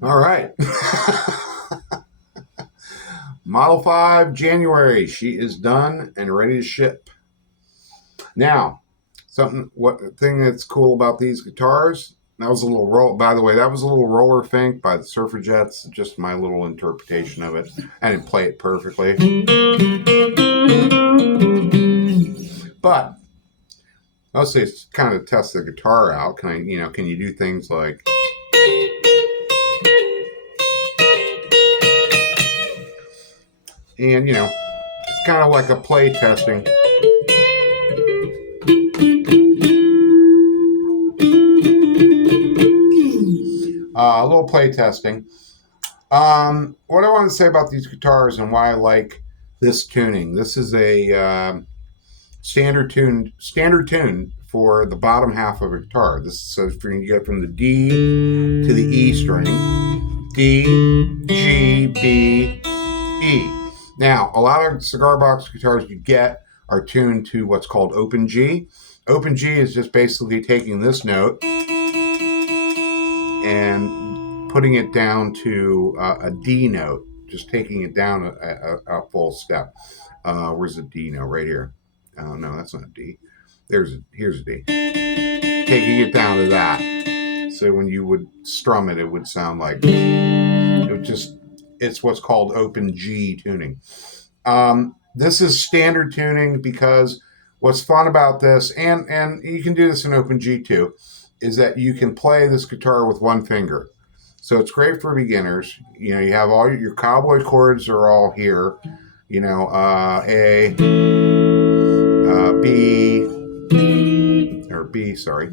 All right. Model 5 January. She is done and ready to ship. Now, what thing that's cool about these guitars, that was a little roll. By the way, that was a little roller fink by the Surfrajettes. Just my little interpretation of it. I didn't play it perfectly. But mostly it's kind of test the guitar out. Can you do things like, and it's kind of like a play testing. A little play testing. What I want to say about these guitars and why I like this tuning. This is a standard tune for the bottom half of a guitar. This is so you get from the D to the E string. D, G, B, E. Now, a lot of cigar box guitars you get are tuned to what's called open G. Open G is just basically taking this note and putting it down to a D note, just taking it down a full step. Where's the D note? Right here. Oh, no, that's not a D. Here's a D. Taking it down to that. So when you would strum it, it would sound like it's what's called open G tuning. This is standard tuning because what's fun about this, and you can do this in open G too, is that you can play this guitar with one finger. So it's great for beginners. You have all your cowboy chords are all here. A, B, or B, sorry.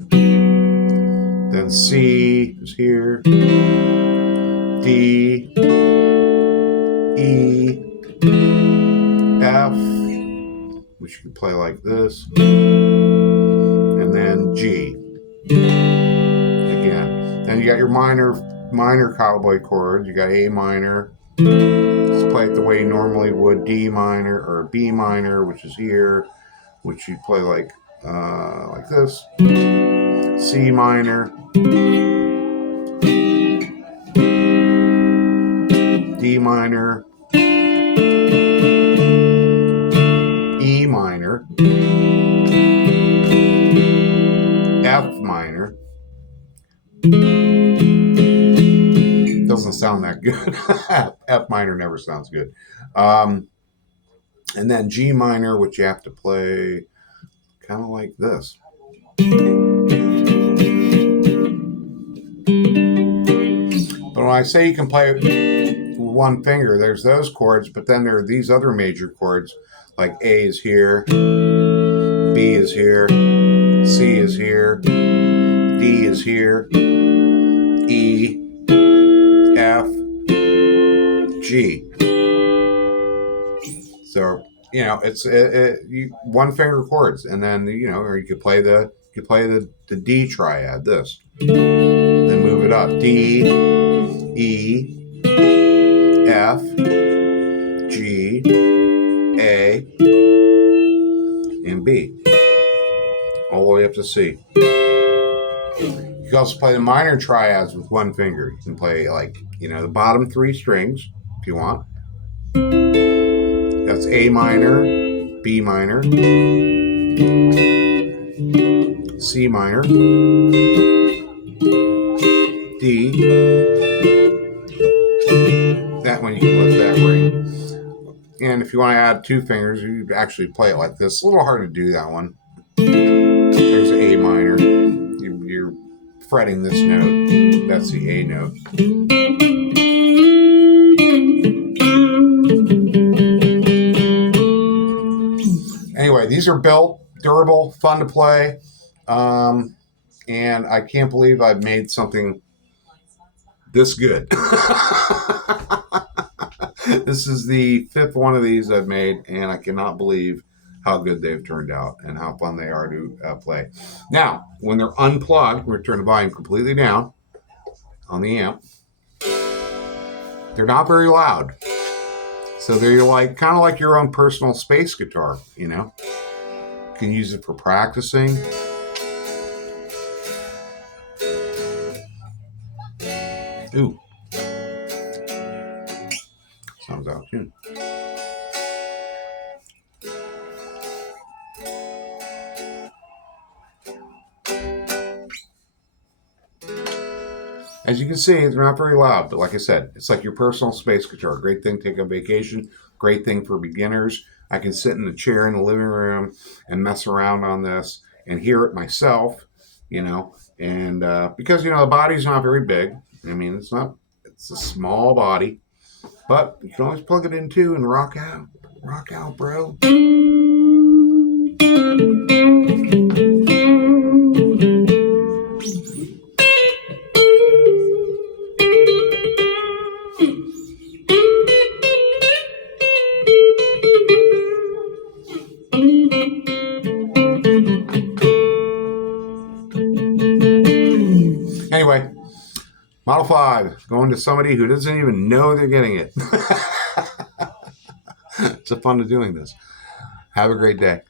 Then C is here. D, E, F, which you can play like this, and then G again. Then you got your minor cowboy chords. You got A minor. Just play it the way you normally would. D minor or B minor, which is here, which you play like this. C minor. D minor. E minor. F minor. Doesn't sound that good. F minor never sounds good. And then G minor, which you have to play kind of like this. But when I say you can play it with one finger, there's those chords, but then there are these other major chords, like A is here, B is here, C is here, D is here, E, F, G. So it's one finger chords, and then or you could play the D triad. This, then move it up: D, E, F, G, A, and B, all the way up to C. You can also play the minor triads with one finger. You can play, like, the bottom 3 strings if you want. That's A minor, B minor, C minor, D. That one you can let that ring. And if you want to add 2 fingers, you actually play it like this. It's a little hard to do that one. There's A minor. You're fretting this note. That's the A note. Anyway, these are built, durable, fun to play. And I can't believe I've made something this good. This is the 5th one of these I've made, and I cannot believe how good they've turned out and how fun they are to play. Now, when they're unplugged, we're going to turn the volume completely down on the amp. They're not very loud. So they're kind of like your own personal space guitar, You can use it for practicing. Ooh. Sounds out of tune. As you can see, they're not very loud, but like I said, it's like your personal space guitar. Great thing to take on vacation. Great thing for beginners. I can sit in the chair in the living room and mess around on this and hear it myself, and because, the body's not very big. I mean, it's a small body, but you can always plug it in too and rock out. Rock out, bro. Anyway, Model 5, going to somebody who doesn't even know they're getting it. It's a fun to doing this. Have a great day.